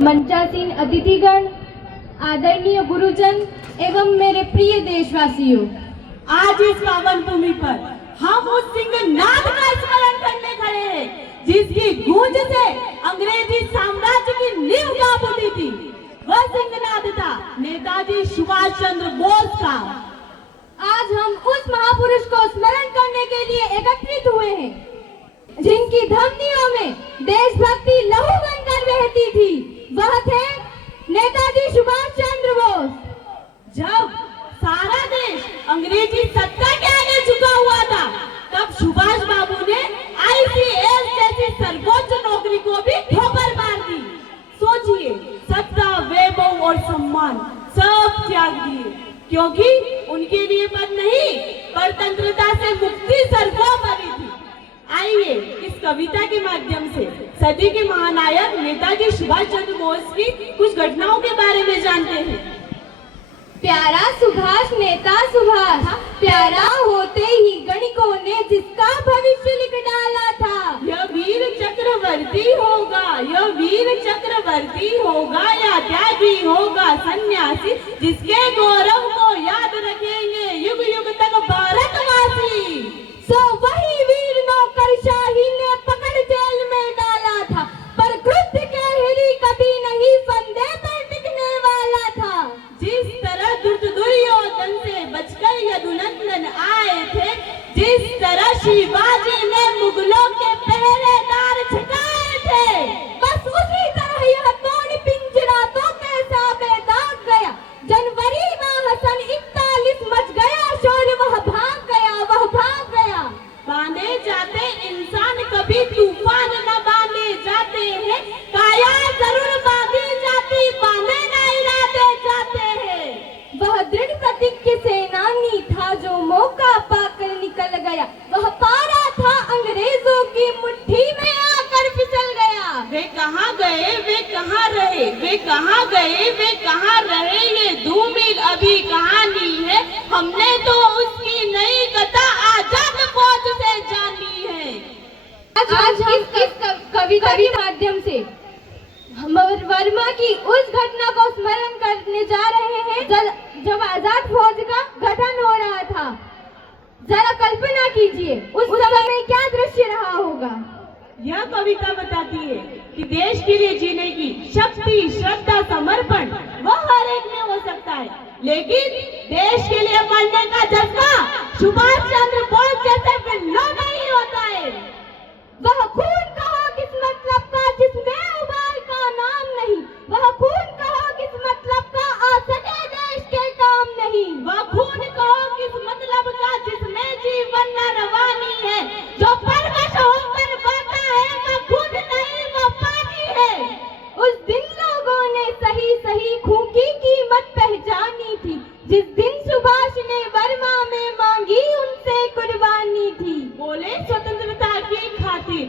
मंचासीन अतिथिगण, आदरणीय गुरुजन एवं मेरे प्रिय देशवासियों, आज इस पावन भूमि पर हम उस सिंहनाद का स्मरण करने खड़े हैं जिसकी गूंज से अंग्रेजी साम्राज्य की नींव कांप उठी थी। वह सिंहनाद था नेताजी सुभाष चंद्र बोस का। आज हम उस महापुरुष को स्मरण करने के लिए एकत्रित हुए हैं जिनकी धमनियों में देशभक्ति लहू बनकर बहती थी। वह थे नेताजी सुभाष चंद्र बोस। जब सारा देश अंग्रेजी सत्ता के आगे झुका हुआ था, तब सुभाष बाबू ने ICS जैसी सर्वोच्च नौकरी को भी ठोकर मार दी। सोचिए, सत्ता, वैभव और सम्मान सब त्याग दिए, क्योंकि उनके लिए पद नहीं, परतंत्रता से मुक्ति सर्वोपरि थी। आइए इस कविता के माध्यम से सदी के महानायक नेताजी सुभाष चंद्र बोस की कुछ घटनाओं के बारे में जानते हैं। प्यारा सुभाष, नेता सुभाष, प्यारा होते ही गणिकों ने जिसका भविष्य लिख डाला था। यह वीर चक्रवर्ती होगा, यह वीर चक्रवर्ती होगा या त्यागी होगा सन्यासी, जिसके गौरव को याद रखेंगे युग युग तक भारतवासी। सो वही वीर नौकरशाही ने पकड़ जेल में डाला था, पर क्रुद्ध के हिरी कभी नहीं फंदे पर टिकने वाला था। जिस तरह दुर्योधन से बचकर यदुनंदन आए थे, जिस तरह शिवाजी ने मुगलों के पहरेदार छुड़ाए थे, बस उसी तरह यह तोड़ पिंजरा तो कैसा बेदाग गया। जनवरी माह सन 41 मच गया शोर, वह भाग गया, वह भाग गया। बांधे जाते इंसान कभी तूफान न बांधे जाते हैं, काया जरूर बांधी जाती, बांधे न इरादे जाते हैं। वह दृढ़ प्रतिज्ञ सेनानी था जो मौका पाकर निकल गया, वह पारा था अंग्रेजों की मुट्ठी में आकर फिसल गया। वे कहाँ गए, वे कहाँ रहे, वे कहाँ गए, वे कहाँ रहे, ये धूमिल अभी कहानी है। हमने तो उसकी नई कथा आजाद फौज से जानी है। आज हम इस कविता के माध्यम से वर्मा की उस घटना को स्मरण करने जा रहे हैं जब आजाद फौज का गठन हो रहा था। जरा कल्पना कीजिए उस समय क्या दृश्य रहा होगा। यह कविता बताती है कि देश के लिए जीने की शक्ति, श्रद्धा, समर्पण वह हर एक में हो सकता है, लेकिन देश के लिए मरने का जज्बा सुभाष चंद्र बोस जैसे बिल्लों में ही होता है। वह खून कहो किस मतलब का जिसमें उबाल का नाम नहीं, वह खून कहो किस मतलब का आ सके देश के काम नहीं, वह खून कहो किस मतलब का जिसमें जीवन न रवानी है, जो परवश होकर बहता है वह खून नहीं वह पानी है। उस दिन लोगों ने सही सही खून की कीमत पहचानी थी, जिस दिन सुभाष ने वर्मा में मांगी उनसे कुर्बानी थी। बोले स्वतंत्रता की खातिर,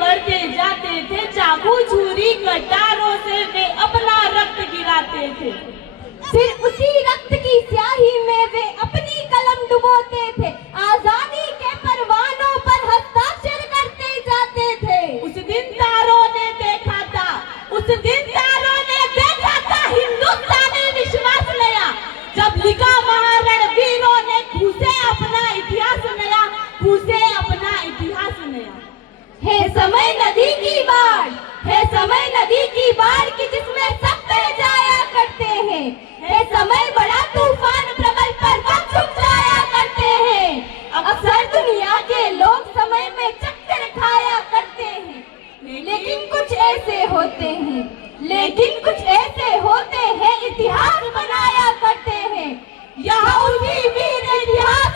बढ़ते जाते थे, चाकू छुरी कटारों से वे अपना रक्त गिराते थे। फिर उसी रक्त की स्याही में वे अपनी कलम डुबोते थे, आजादी के परवानों पर हस्ताक्षर करते जाते थे। उस दिन तारों ने देखा था, उस दिन तारों ने देखा था हिंदुस्तानी विश्वास नया, जब लिखा महारणवीरों ने खूसे अपना इतिहास नया, खूसे अपना इतिहास नया। है समय नदी की बाढ़, है समय नदी की बाढ़ की जिसमें सब बह जाया करते हैं, है समय बड़ा तूफान प्रबल पर वक्त झुक जाया करते हैं। अक्सर दुनिया के लोग समय में चक्कर खाया करते हैं, लेकिन कुछ ऐसे होते हैं, लेकिन कुछ ऐसे होते हैं इतिहास बनाया करते हैं। यहाँ उसी वीर इतिहास